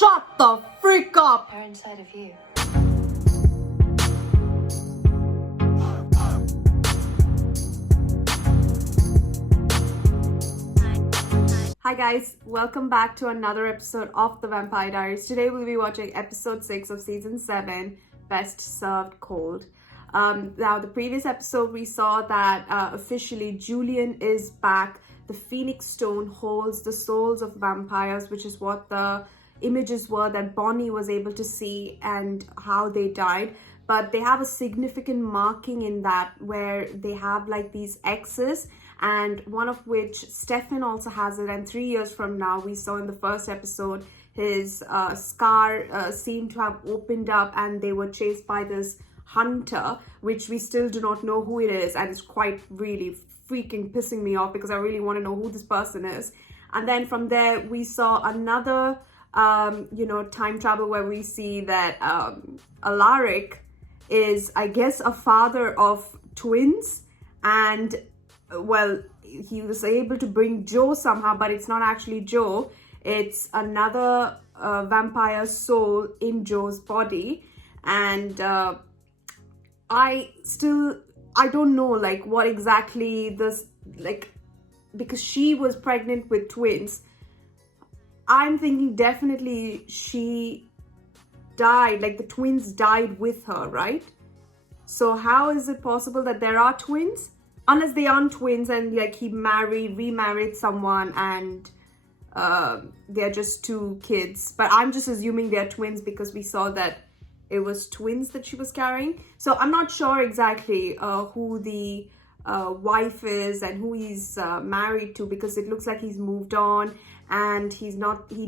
Shut the freak up! They're inside of you. Hi guys, welcome back to another episode of the Vampire Diaries. Today we'll be watching episode 6 of season 7, Best Served Cold. Now the previous episode we saw that officially Julian is back. The Phoenix Stone holds the souls of vampires, which is what the images were that Bonnie was able to see and how they died. But they have a significant marking in that where they have like these X's, and one of which Stefan also has it. And 3 years from now, we saw in the first episode, his scar seemed to have opened up and they were chased by this hunter, which we still do not know who it is. And it's quite really freaking pissing me off because I really want to know who this person is. And then from there, we saw another, time travel where we see that Alaric is, I guess, a father of twins. And well, he was able to bring Joe somehow, but it's not actually Joe. It's another vampire soul in Joe's body. And I don't know, like, what exactly this, like, because she was pregnant with twins. I'm thinking definitely she died, like the twins died with her, right? So how is it possible that there are twins? Unless they aren't twins and like he remarried someone and they're just two kids. But I'm just assuming they're twins because we saw that it was twins that she was carrying. So I'm not sure exactly who the wife is and who he's married to, because it looks like he's moved on and he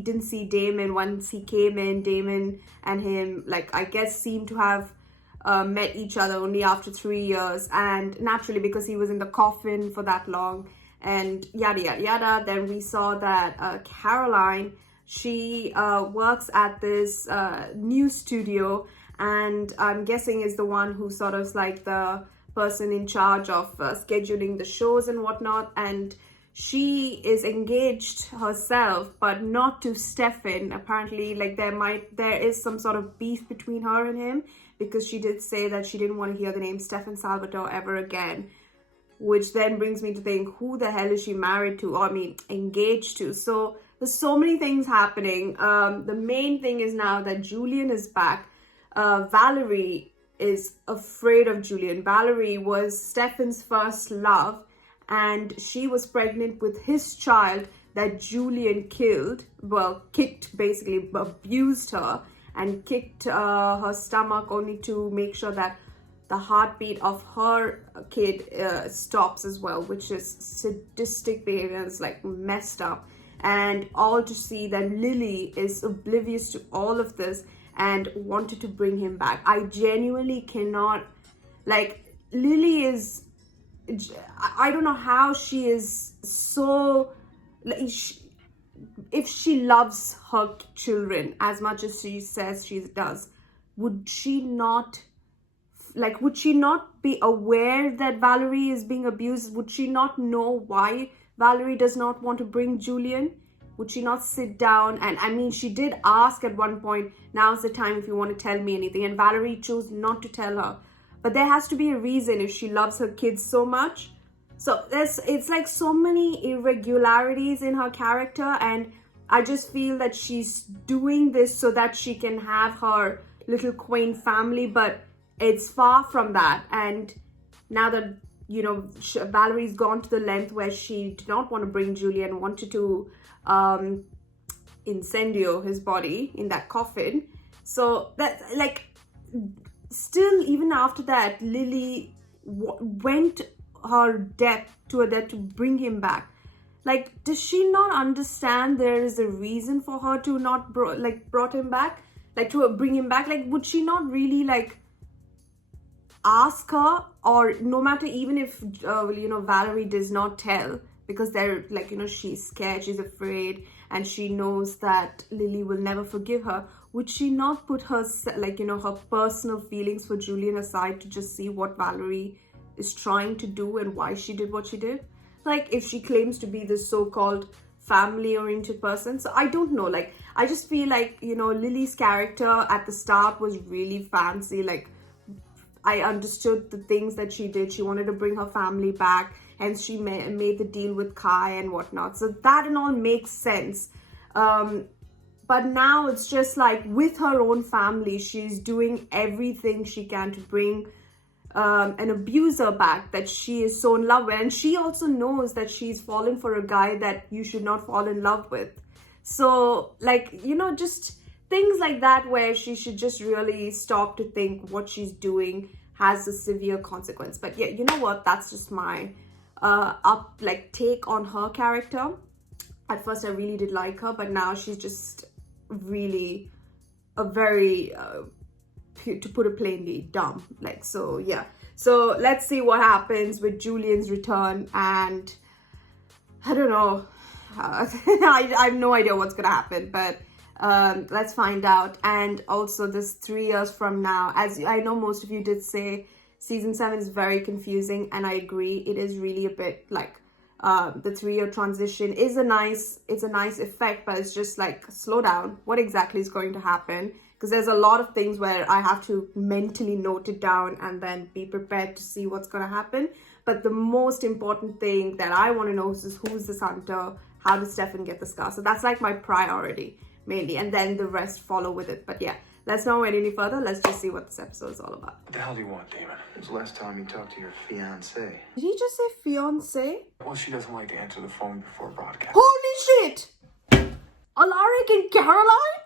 didn't see Damon once he came in. Damon and him, like, I guess seemed to have met each other only after 3 years, and naturally because he was in the coffin for that long and yada yada yada. Then we saw that Caroline, she works at this news studio, and I'm guessing is the one who sort of like the person in charge of scheduling the shows and whatnot. And she is engaged herself, but not to Stefan. Apparently, like there is some sort of beef between her and him, because she did say that she didn't want to hear the name Stefan Salvatore ever again. Which then brings me to think, who the hell is she married to? Or I mean, engaged to? So there's so many things happening. The main thing is now that Julian is back. Valerie is afraid of Julian. Valerie was Stefan's first love, and she was pregnant with his child that Julian kicked, basically abused her and kicked her stomach only to make sure that the heartbeat of her kid stops as well, which is sadistic behavior. It's like messed up. And all to see that Lily is oblivious to all of this and wanted to bring him back. I genuinely cannot, like, Lily is, I don't know how she is so, like, if she loves her children as much as she says she does, would she not be aware that Valerie is being abused? Would she not know why Valerie does not want to bring Julian? Would she not sit down? And I mean, she did ask at one point, now's the time if you want to tell me anything. And Valerie chose not to tell her. But there has to be a reason if she loves her kids so much. So it's like so many irregularities in her character. And I just feel that she's doing this so that she can have her little quaint family. But it's far from that. And now that, Valerie's gone to the length where she did not want to bring Julian, wanted to incendio his body in that coffin. So that, like, still even after that, Lily went her depth to bring him back. Like, does she not understand there is a reason for her to not brought him back, like to bring him back? Like, would she not really like ask her? Or no matter, even if Valerie does not tell, because they're like, she's scared, she's afraid, and she knows that Lily will never forgive her, would she not put her, her personal feelings for Julian aside to just see what Valerie is trying to do and why she did what she did? Like, if she claims to be this so-called family-oriented person. So I don't know, like, I just feel like, you know, Lily's character at the start was really fancy. Like, I understood the things that she did. She wanted to bring her family back, hence she made the deal with Kai and whatnot. So that and all makes sense. But now it's just like with her own family, she's doing everything she can to bring an abuser back that she is so in love with. And she also knows that she's fallen for a guy that you should not fall in love with. So, like, you know, just things like that where she should just really stop to think what she's doing has a severe consequence. But yeah, you know what? That's just my take on her character. At first, I really did like her, but now she's just really a very, to put it plainly, dumb. Like, so yeah. So let's see what happens with Julian's return, and I don't know. I have no idea what's gonna happen, but let's find out. And also, this 3 years from now, as I know most of you did say, season 7 is very confusing, and I agree. It is really a bit like the 3-year transition is a nice effect, but it's just like, slow down. What exactly is going to happen? Because there's a lot of things where I have to mentally note it down and then be prepared to see what's going to happen. But the most important thing that I want to know is who's this hunter? How does Stefan get the scar? So that's like my priority mainly, and then the rest follow with it. But yeah, let's not wait any further. Let's just see what this episode is all about. What the hell do you want, Damon? It was the last time you talked to your fiancée. Did he just say fiance? Well, she doesn't like to answer the phone before broadcast. Holy shit! Alaric and Caroline?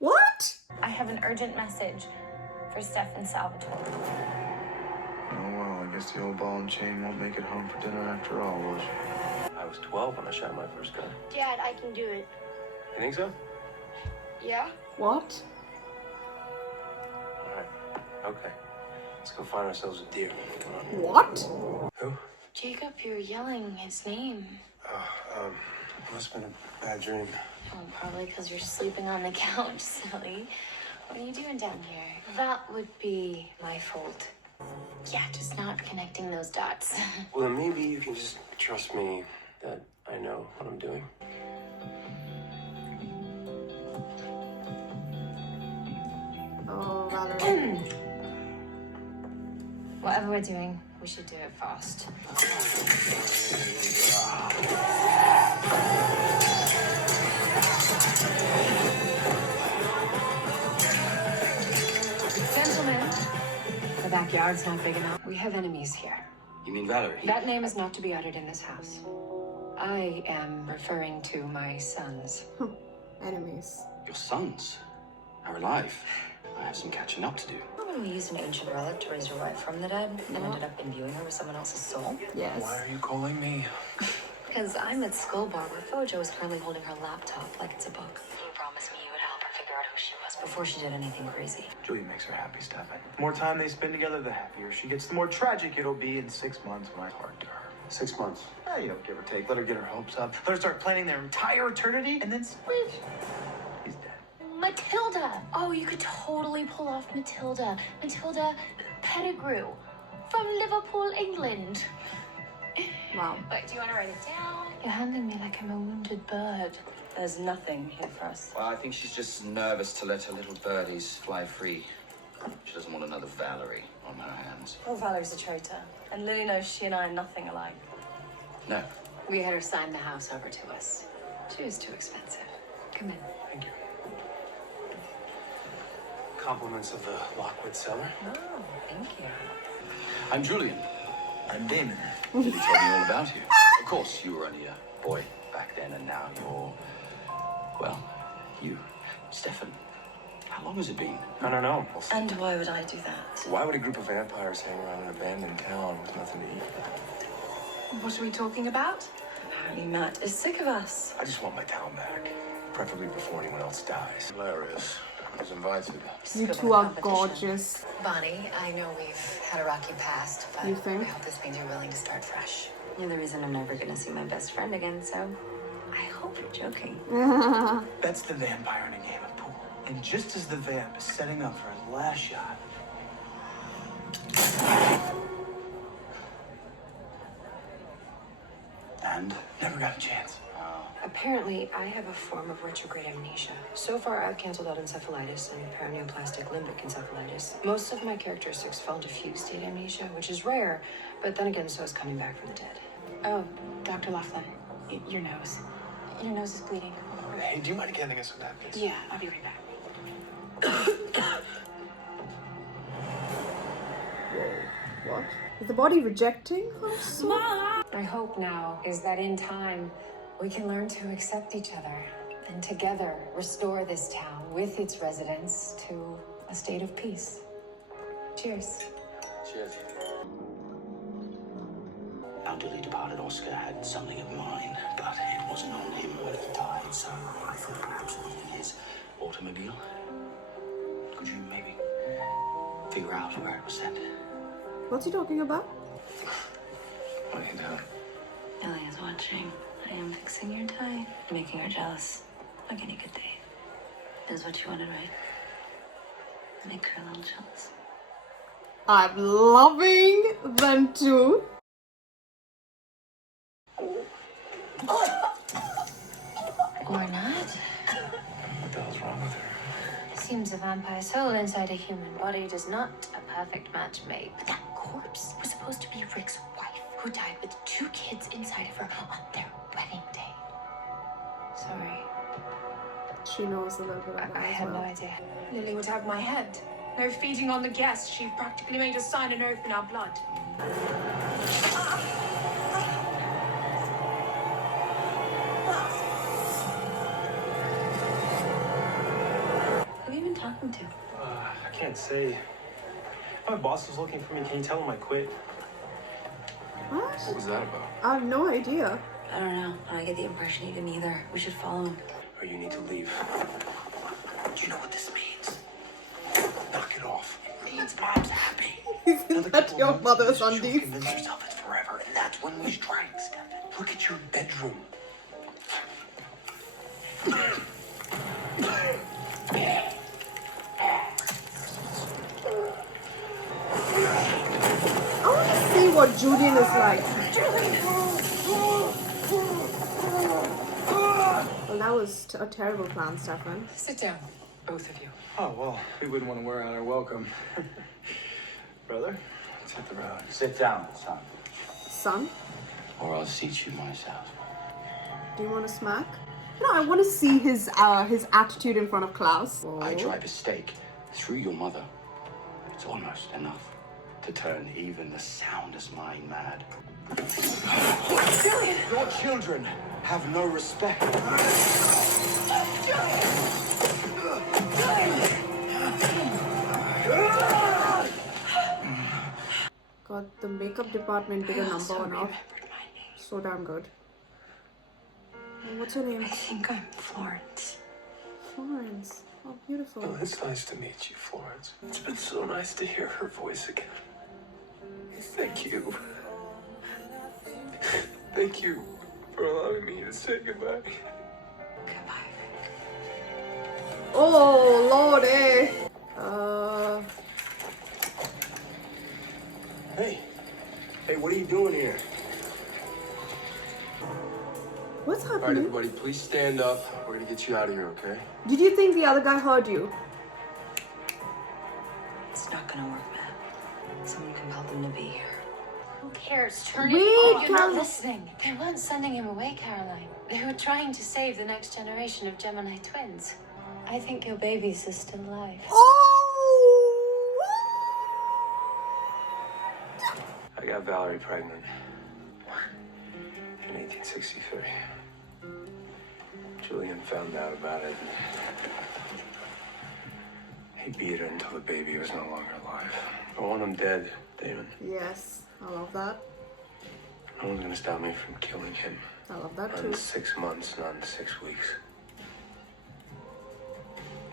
What? I have an urgent message for Stefan Salvatore. Oh, well, I guess the old ball and chain won't make it home for dinner after all, will she? I was 12 when I shot my first gun. Dad, I can do it. You think so? Yeah? What? All right. Okay. Let's go find ourselves a deer. Come on. What? Who? Jacob, you're yelling his name. Must have been a bad dream. Oh, probably because you're sleeping on the couch, silly. What are you doing down here? That would be my fault. Yeah, just not connecting those dots. Well, then maybe you can just trust me that I know what I'm doing. Oh, Valerie. Whatever we're doing, we should do it fast. Gentlemen, the backyard's not big enough. We have enemies here. You mean Valerie? That name is not to be uttered in this house. I am referring to my sons. Enemies. Your sons are alive. I have some catching up to do. When we used an ancient relic to raise your wife from the dead and ended up imbuing her with someone else's soul? Yes. Why are you calling me? Because I'm at school bar where Fojo is currently holding her laptop like it's a book. You promised me you would help her figure out who she was before she did anything crazy. Julia makes her happy, Stefan. The more time they spend together, the happier she gets. The more tragic it'll be in 6 months when I hard to her. 6 months. You know, give or take. Let her get her hopes up. Let her start planning their entire eternity, and then squish. He's dead. Matilda! Oh, you could totally pull off Matilda. Matilda Pettigrew from Liverpool, England. Wow. Wait, do you want to write it down? You're handling me like I'm a wounded bird. There's nothing here for us. Well, I think she's just nervous to let her little birdies fly free. She doesn't want another Valerie on her hands. Oh, Valerie's a traitor. And Lily knows she and I are nothing alike. No. We had her sign the house over to us. She was too expensive. Come in. Thank you. Compliments of the Lockwood cellar. Oh, thank you. I'm Julian. I'm Damon. Lily told me all about you. Of course, you were only a boy back then, and now you're... well, you, Stefan. How long has it been? I don't know. And why would I do that? Why would a group of vampires hang around an abandoned town with nothing to eat? What are we talking about? Apparently Matt is sick of us. I just want my town back. Preferably before anyone else dies. Hilarious. I was invited. You two are gorgeous. Bonnie, I know we've had a rocky past, but You think? I hope this means you're willing to start fresh. You're the reason I'm never gonna see my best friend again, so I hope you're joking. That's the vampire in a game of pool. And just as the vamp is setting up for his last shot, And? never got a chance. Apparently, I have a form of retrograde amnesia. So far, I've canceled out encephalitis and paraneoplastic limbic encephalitis. Most of my characteristics fall into fused state amnesia, which is rare, but then again, so is coming back from the dead. Oh, Dr. Laughlin, your nose. Your nose is bleeding. Hey, do you mind getting us some napkins? Yeah, I'll be right back. What? Is the body rejecting her soul? My hope now is that in time, we can learn to accept each other and together restore this town with its residents to a state of peace. Cheers. Cheers. Our dearly departed Oscar had something of mine, but it wasn't on him when he died, so I thought perhaps leaving his automobile. Could you maybe figure out where it was sent? What's he talking about? What are you doing? Elena's watching. I am fixing your tie, making her jealous, like any good date. That's what you wanted, right? Make her a little jealous. I'm loving them too. Or not. What the hell's wrong with her? Seems a vampire soul inside a human body does not a perfect match made. But that corpse was supposed to be Rick's wife, who died with 2 kids inside of her on their wedding day. Sorry. She knows a little bit of that I as had no well. idea. Lily would have my head. No feeding on the guests. She practically made us sign an oath in our blood. Who have you been talking to? I can't say. My boss was looking for me. Can you tell him I quit? What? What was that about? I have no idea. I don't know. I don't get the impression you didn't either. We should follow him. Or you need to leave. Do you know what this means? Knock it off. It means Mom's happy. Isn't that your mother's She'll undies? convince herself it's forever, and that's when we strike, Stefan. Look at your bedroom. I want to see what Julian is like. Well, that was a terrible plan, Stefan. Sit down, both of you. Oh, well, we wouldn't want to wear out our welcome. Brother, let's hit the road. Sit down, son, Son, or I'll seat you myself. do you want to smack? No, I want to see his attitude in front of Klaus. I drive a stake through your mother. It's almost enough to turn even the soundest mind mad. Your children have no respect. God, the makeup department did a number on her. Remembered my name. So damn good. Oh, what's her name? I think I'm Florence. Florence. Oh, beautiful. Well, it's nice to meet you, Florence. It's been so nice to hear her voice again. Thank you. Thank you for allowing me to say goodbye. Goodbye, Rick. Oh, Lord, eh? Hey, what are you doing here? What's All right, happening? everybody, please stand up. We're gonna get you out of here, okay? Did you think the other guy heard you? It's not gonna work, man. Someone compelled them to be here. Who cares? Turn Wait, it off. You're not Caroline. listening. They weren't sending him away, Caroline. They were trying to save the next generation of Gemini twins. I think your babies are still alive. Oh! I got Valerie pregnant in 1863. Julian found out about it. He beat her until the baby was no longer alive. I want him dead, Damon. Yes, I love that. No one's gonna stop me from killing him. I love that Not too. in 6 months, not in 6 weeks.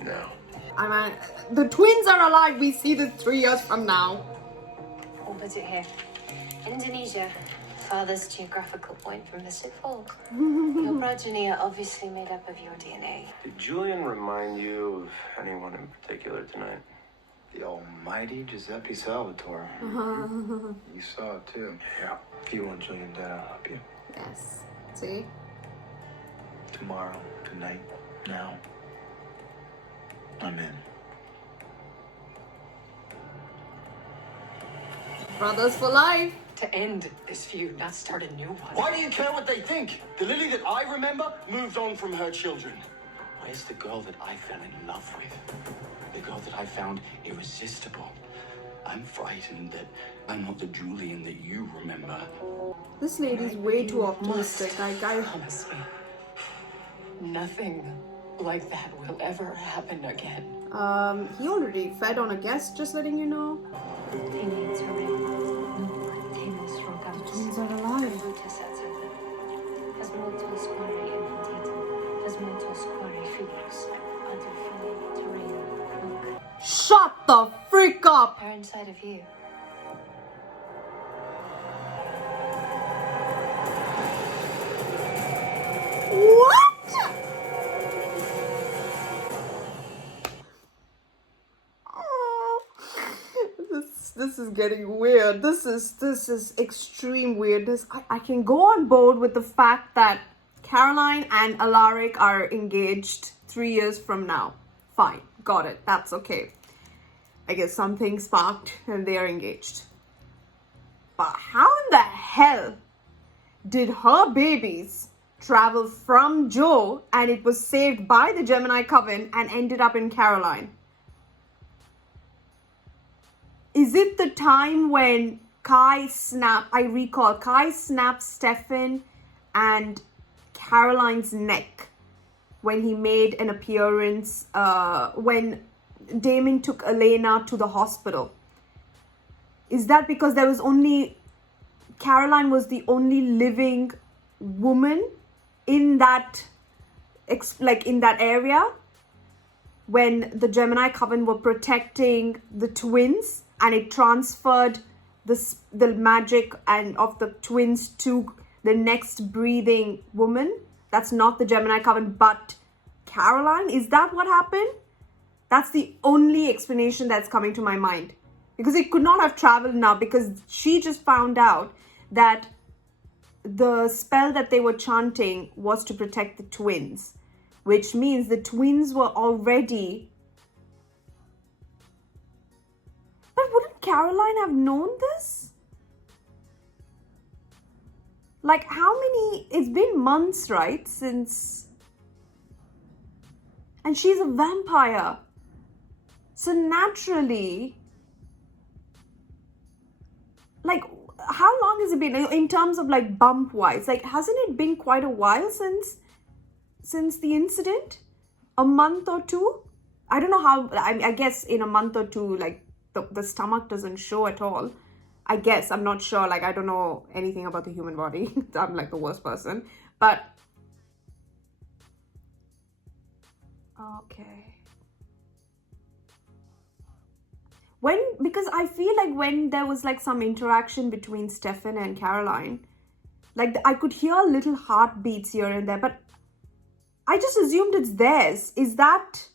No. I mean, the twins are alive. We see this 3 years from now. We'll put it here. Indonesia, farthest geographical point from Mystic Falls. Your progeny are obviously made up of your DNA. Did Julian remind you of anyone in particular tonight? The almighty Giuseppe Salvatore. You saw it too. Yeah. If you want Julian dead, I'll help you. Yes. See? Tomorrow, tonight, now. I'm in. Brothers for life. To end this feud, not start a new one. Why do you care what they think? The Lily that I remember moved on from her children. Where's the girl that I fell in love with? The girl that I found irresistible. I'm frightened that I'm not the Julian that you remember. This lady's way too optimistic. I Promise me, nothing like that will ever happen again. He already fed on a guest, just letting you know. The twins are alive. Shut the freak up! Are inside of you. What? Oh, this is getting weird. This is extreme weirdness. I can go on board with the fact that Caroline and Alaric are engaged 3 years from now. Fine, got it. That's okay. I guess something sparked and they are engaged. But how in the hell did her babies travel from Joe and it was saved by the Gemini Coven and ended up in Caroline? Is it the time when Kai snapped Stefan and Caroline's neck when he made an appearance when Damon took Elena to the hospital? Is that because there was only Caroline was the only living woman in that area when the Gemini Coven were protecting the twins, and it transferred the magic and of the twins to the next breathing woman? That's not the Gemini Coven, but Caroline? Is that what happened? That's the only explanation that's coming to my mind. Because it could not have traveled now, because she just found out that the spell that they were chanting was to protect the twins, which means the twins were already... But wouldn't Caroline have known this? Like, how many... It's been months, right? Since... And she's a vampire. So naturally... Like, how long has it been in terms of like bump wise? Like, hasn't it been quite a while since the incident? A month or two? I don't know how. I guess in a month or two, like the stomach doesn't show at all. I guess, I'm not sure. Like, I don't know anything about the human body. I'm like the worst person. But okay. Because I feel like when there was like some interaction between Stefan and Caroline, like I could hear little heartbeats here and there, but I just assumed it's theirs. Is that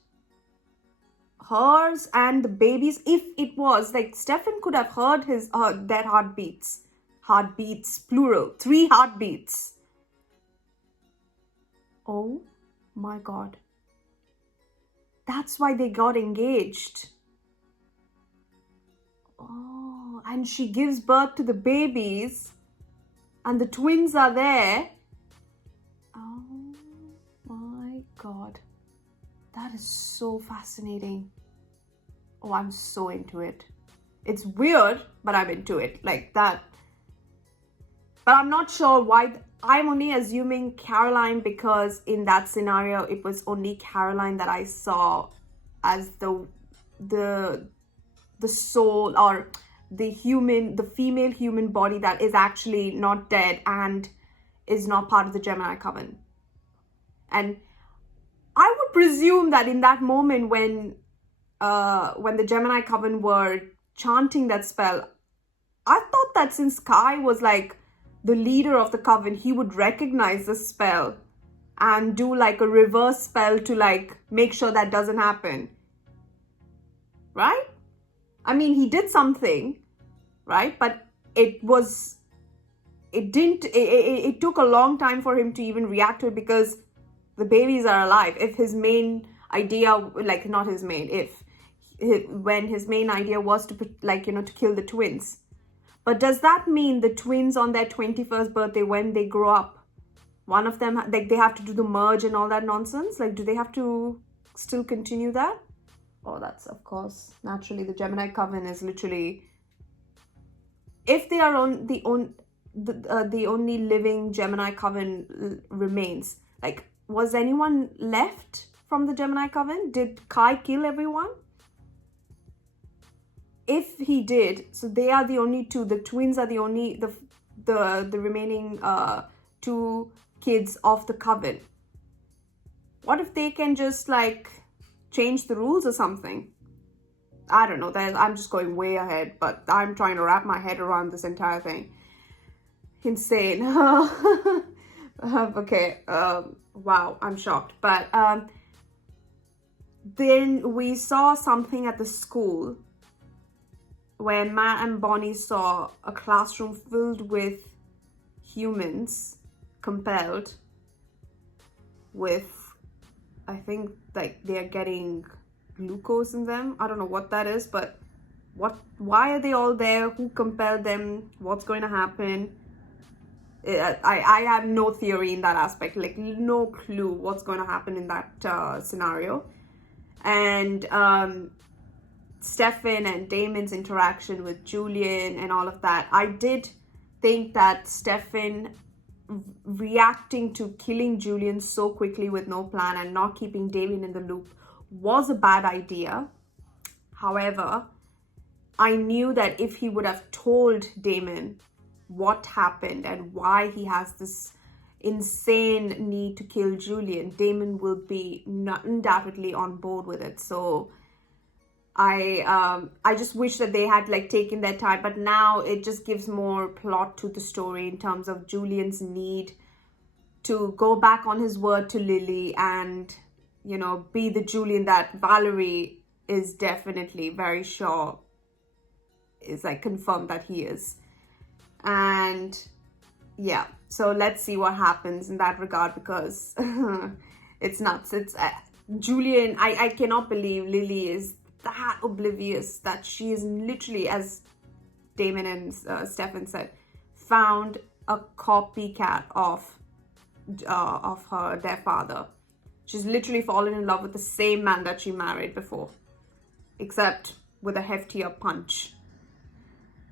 hers and the babies? If it was, like, Stefan could have heard their heartbeats. Heartbeats, plural. 3 heartbeats. Oh my God. That's why they got engaged. Oh, and she gives birth to the babies and the twins are there. Oh my God. That is so fascinating. Oh, I'm so into it. It's weird, but I'm into it. Like that. But I'm not sure why. I'm only assuming Caroline because in that scenario, it was only Caroline that I saw as the soul or the female human body that is actually not dead and is not part of the Gemini Coven. And I would presume that in that moment when the Gemini Coven were chanting that spell, I thought that since Kai was like the leader of the coven, he would recognize the spell and do like a reverse spell to like make sure that doesn't happen. Right? I mean, he did something, right? But it took a long time for him to even react to it because the babies are alive. If his main idea, like not his main, when his main idea was to to kill the twins. But does that mean the twins on their 21st birthday, when they grow up, one of them, like, they have to do the merge and all that nonsense? Like, do they have to still continue that? Oh, that's, of course, naturally, the Gemini Coven is literally, if they are the only living Gemini Coven remains, like, was anyone left from the Gemini Coven? Did Kai kill everyone? If he did, so they are the only two. The twins are the only the remaining two kids of the coven. What if they can just like change the rules or something? I don't know. I'm just going way ahead, but I'm trying to wrap my head around this entire thing. Insane. Okay. Wow, I'm shocked. But then we saw something at the school where Matt and Bonnie saw a classroom filled with humans, compelled with, I think, like, they're getting glucose in them. I don't know what that is, but why are they all there? Who compelled them? What's going to happen? I have no theory in that aspect, like no clue what's going to happen in that scenario. And Stefan and Damon's interaction with Julian and all of that, I did think that Stefan reacting to killing Julian so quickly with no plan and not keeping Damon in the loop was a bad idea. However, I knew that if he would have told Damon what happened and why he has this insane need to kill Julian, Damon will be undoubtedly on board with it. So I just wish that they had like taken their time, but now it just gives more plot to the story in terms of Julian's need to go back on his word to Lily and, you know, be the Julian that Valerie is definitely very sure is like confirmed that he is. And yeah, so let's see what happens in that regard, because it's nuts. It's Julian, I cannot believe Lily is that oblivious that she is literally, as Damon and Stefan said, found a copycat of their father. She's literally fallen in love with the same man that she married before, except with a heftier punch.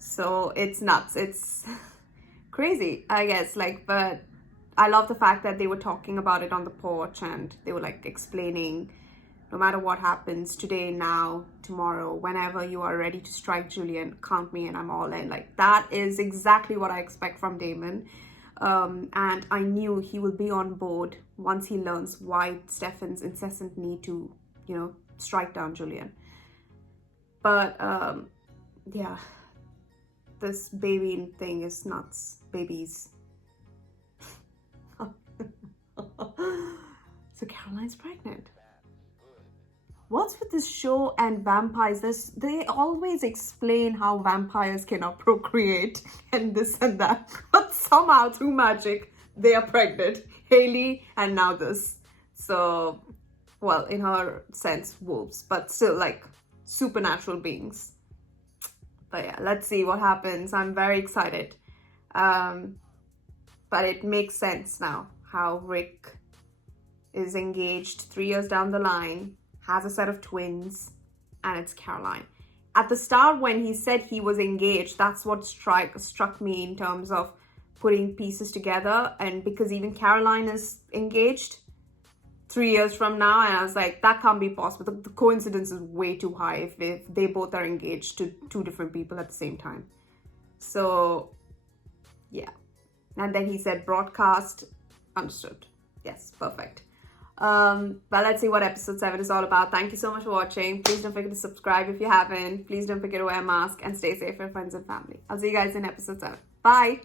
So it's nuts. It's crazy, I guess. Like, but I love the fact that they were talking about it on the porch and they were like explaining, no matter what happens today, now, tomorrow, whenever you are ready to strike Julian, count me and I'm all in. Like, that is exactly what I expect from Damon. And I knew he will be on board once he learns why Stefan's incessant need to, you know, strike down Julian. But yeah, this baby thing is nuts. Babies. So Caroline's pregnant. What's with this show and vampires? They always explain how vampires cannot procreate and this and that, but somehow through magic they are pregnant. Haley and now this. So, well, in her sense, wolves, but still like supernatural beings. But yeah, let's see what happens. I'm very excited. But it makes sense now how Rick is engaged 3 years down the line, has a set of twins, and it's Caroline. At the start, when he said he was engaged, that's what struck me in terms of putting pieces together. And because even Caroline is engaged 3 years from now, and I was like, that can't be possible. The coincidence is way too high if they both are engaged to two different people at the same time. So, yeah. And then he said broadcast. Understood. Yes, perfect. But let's see what episode 7 is all about. Thank you so much for watching. Please don't forget to subscribe if you haven't. Please don't forget to wear a mask and stay safe for friends and family. I'll see you guys in episode 7. Bye.